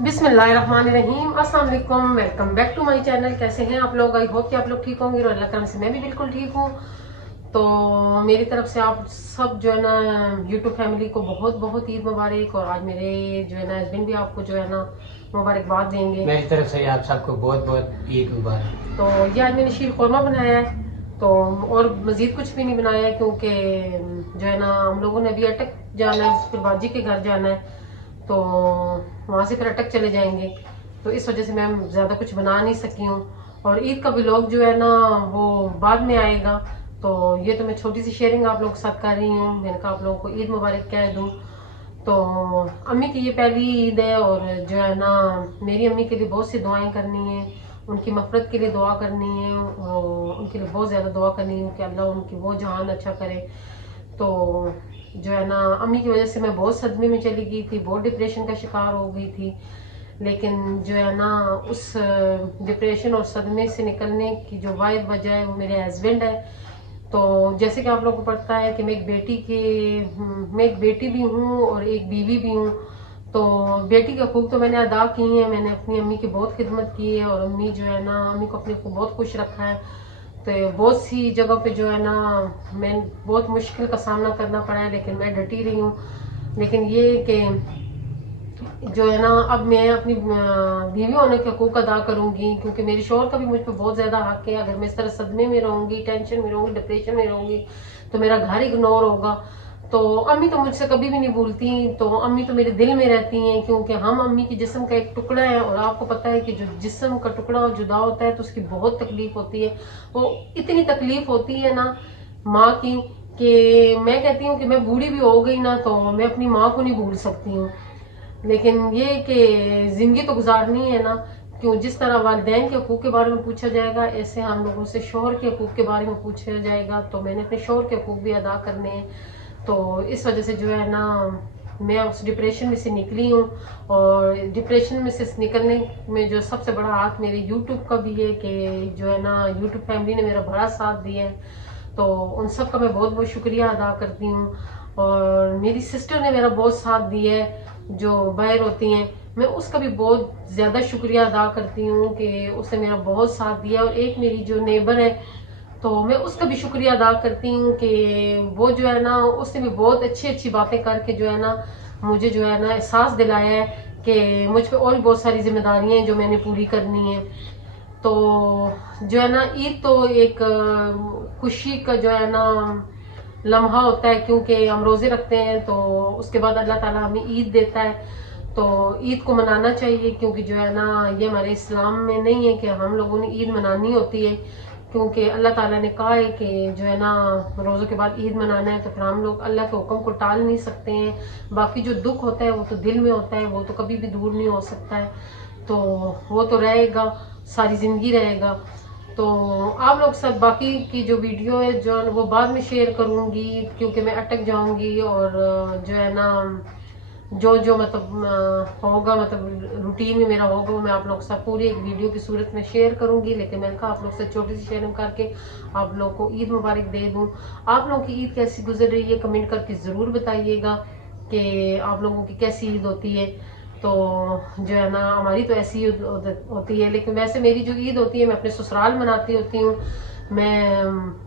बिस्मिल्लाहिर्रहमानिर्रहीम, अस्सलाम वालेकुम, welcome back to my channel. कैसे हैं आप लोग? आई होप कि आप लोग ठीक होंगे और अल्लाह करम से मैं भी बिल्कुल ठीक हूँ। तो मेरी तरफ से आप सब जो है ना यूट्यूब फैमिली को बहुत बहुत ईद मुबारक। और आज मेरे जो है ना हस्बैंड भी आपको जो है ना मुबारकबाद देंगे। मेरी तरफ से आप सबको बहुत बहुत ईद मुबारक। तो ये आज मैंने शीर खुरमा बनाया है, तो और मज़ीद कुछ भी नहीं बनाया है क्योंकि जो है ना हम लोगों ने अभी अटक जाना है, फिर बाजी के घर जाना है, तो वहाँ से फिर अटक चले जाएंगे। तो इस वजह से मैं ज़्यादा कुछ बना नहीं सकी हूँ। और ईद का व्लॉग जो है ना वो बाद में आएगा। तो ये तो मैं छोटी सी शेयरिंग आप लोगों के साथ कर रही हूँ। मैंने कहा आप लोगों को ईद मुबारक कह दूँ। तो अम्मी की ये पहली ईद है और जो है ना मेरी अम्मी के लिए बहुत सी दुआएं करनी है, उनकी मफ़रत के लिए दुआ करनी है और उनके लिए बहुत ज़्यादा दुआ करनी है कि अल्लाह उनकी वो जान अच्छा करे। तो जो है ना अम्मी की वजह से मैं बहुत सदमे में चली गई थी, बहुत डिप्रेशन का शिकार हो गई थी। लेकिन जो है ना उस डिप्रेशन और सदमे से निकलने की जो वाहिद वजह है वो मेरे हस्बैंड है। तो जैसे कि आप लोगों को पता है कि मैं एक बेटी भी हूँ और एक बीवी भी हूँ। तो बेटी के हकूक तो मैंने अदा किए हैं, मैंने अपनी अम्मी की बहुत खिदमत की है और अम्मी जो है ना अम्मी को अपने को बहुत खुश रखा है। तो बहुत सी जगह पे जो है ना मैं बहुत मुश्किल का सामना करना पड़ा है, लेकिन मैं डटी रही हूँ। लेकिन ये कि जो है ना अब मैं अपनी बीवी होने के हकूक अदा करूंगी, क्योंकि मेरे शौहर का भी मुझ पर बहुत ज़्यादा हक है। अगर मैं इस तरह सदमे में रहूंगी, टेंशन में रहूंगी, डिप्रेशन में रहूंगी तो मेरा घर इग्नोर होगा। तो अम्मी तो मुझसे कभी भी नहीं भूलती, तो अम्मी तो मेरे दिल में रहती हैं, क्योंकि हम अम्मी के जिस्म का एक टुकड़ा है। और आपको पता है कि जो जिस्म का टुकड़ा जुदा होता है तो उसकी बहुत तकलीफ होती है। वो इतनी तकलीफ होती है ना माँ की कि मैं कहती हूँ कि मैं बूढ़ी भी हो गई ना तो मैं अपनी माँ को नहीं भूल सकती हूँ। लेकिन ये कि जिंदगी तो गुजारनी है ना, क्यों जिस तरह वालिदैन के हकूक के बारे में पूछा जाएगा ऐसे हम लोगों से शौहर के हकूक के बारे में पूछा जाएगा। तो मैंने अपने शौहर के हकूक भी अदा करने हैं। तो इस वजह से जो है ना मैं उस डिप्रेशन में से निकली हूँ। और डिप्रेशन में से निकलने में जो सबसे बड़ा हाथ मेरे यूट्यूब का भी है कि जो है ना यूट्यूब फैमिली ने मेरा बड़ा साथ दिया है। तो उन सब का मैं बहुत बहुत शुक्रिया अदा करती हूँ। और मेरी सिस्टर ने मेरा बहुत साथ दिया है जो बाहर होती हैं, मैं उसका भी बहुत ज़्यादा शुक्रिया अदा करती हूँ कि उसने मेरा बहुत साथ दिया। और एक मेरी जो नेबर है तो मैं उसका भी शुक्रिया अदा करती हूँ कि वो जो है ना उसने भी बहुत अच्छी अच्छी बातें करके जो है ना मुझे जो है ना एहसास दिलाया है कि मुझ पर और भी बहुत सारी जिम्मेदारियां हैं जो मैंने पूरी करनी है। तो जो है ना ईद तो एक खुशी का जो है ना लम्हा होता है, क्योंकि हम रोजे रखते हैं तो उसके बाद अल्लाह ताला हमें ईद देता है। तो ईद को मनाना चाहिए, क्योंकि जो है ना ये हमारे इस्लाम में नहीं है कि हम लोगों ने ईद मनानी होती है, क्योंकि अल्लाह ताला ने कहा है कि जो है ना रोज़ों के बाद ईद मनाना है। तो फिर हम लोग अल्लाह के हुक्म को टाल नहीं सकते हैं। बाकी जो दुख होता है वो तो दिल में होता है, वो तो कभी भी दूर नहीं हो सकता है। तो वो तो रहेगा, सारी ज़िंदगी रहेगा। तो आप लोग सब बाकी की जो वीडियो है जो वो बाद में शेयर करूंगी, क्योंकि मैं अटक जाऊंगी। और जो है ना जो जो मतलब होगा, मतलब रूटीन में मेरा होगा, वो मैं आप लोग के साथ पूरी एक वीडियो की सूरत में शेयर करूंगी। लेकिन मैंने कहा आप लोग से छोटी सी शेयरिंग करके आप लोग को ईद मुबारक दे दूं। आप लोगों की ईद कैसी गुजर रही है कमेंट करके ज़रूर बताइएगा कि आप लोगों की कैसी ईद होती है। तो जो है ना हमारी तो ऐसी ईद होती है, लेकिन वैसे मेरी जो ईद होती है मैं अपने ससुराल मनाती होती हूँ। मैं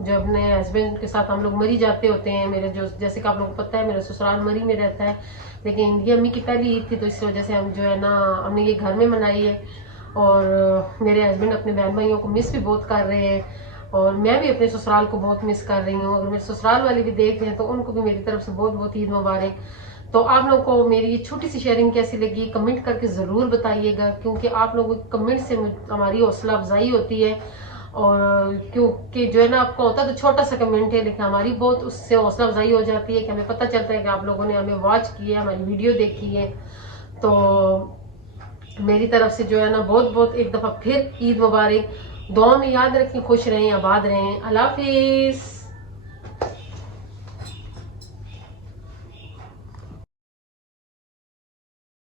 जो अपने हस्बैंड के साथ हम लोग मरी जाते होते हैं, मेरे जो जैसे कि आप लोगों को पता है मेरा ससुराल मरी में रहता है। लेकिन ये अम्मी की पहली ईद थी तो इस वजह से हम जो है ना हमने ये घर में मनाई है। और मेरे हस्बैंड अपने बहन भाइयों को मिस भी बहुत कर रहे हैं और मैं भी अपने ससुराल को बहुत मिस कर रही हूँ। अगर मेरे ससुराल वाले भी देख रहे हैं तो उनको भी मेरी तरफ से बहुत बहुत ईद मुबारक। तो आप लोगों को मेरी ये छोटी सी शेयरिंग कैसी लगी कमेंट करके ज़रूर बताइएगा, क्योंकि आप लोगों के कमेंट से हमारी हौसला अफजाई होती है। और क्योंकि जो है ना आपका होता है तो छोटा सा कमेंट है, लेकिन हमारी बहुत उससे हौसला अफजाई हो जाती है कि हमें पता चलता है कि आप लोगों ने हमें वॉच की है, हमारी वीडियो देखी है। तो मेरी तरफ से जो है ना बहुत बहुत एक दफ़ा फिर ईद मुबारक। दुआ में याद रखें, खुश रहें, आबाद रहें। अल्लाह हाफिज़।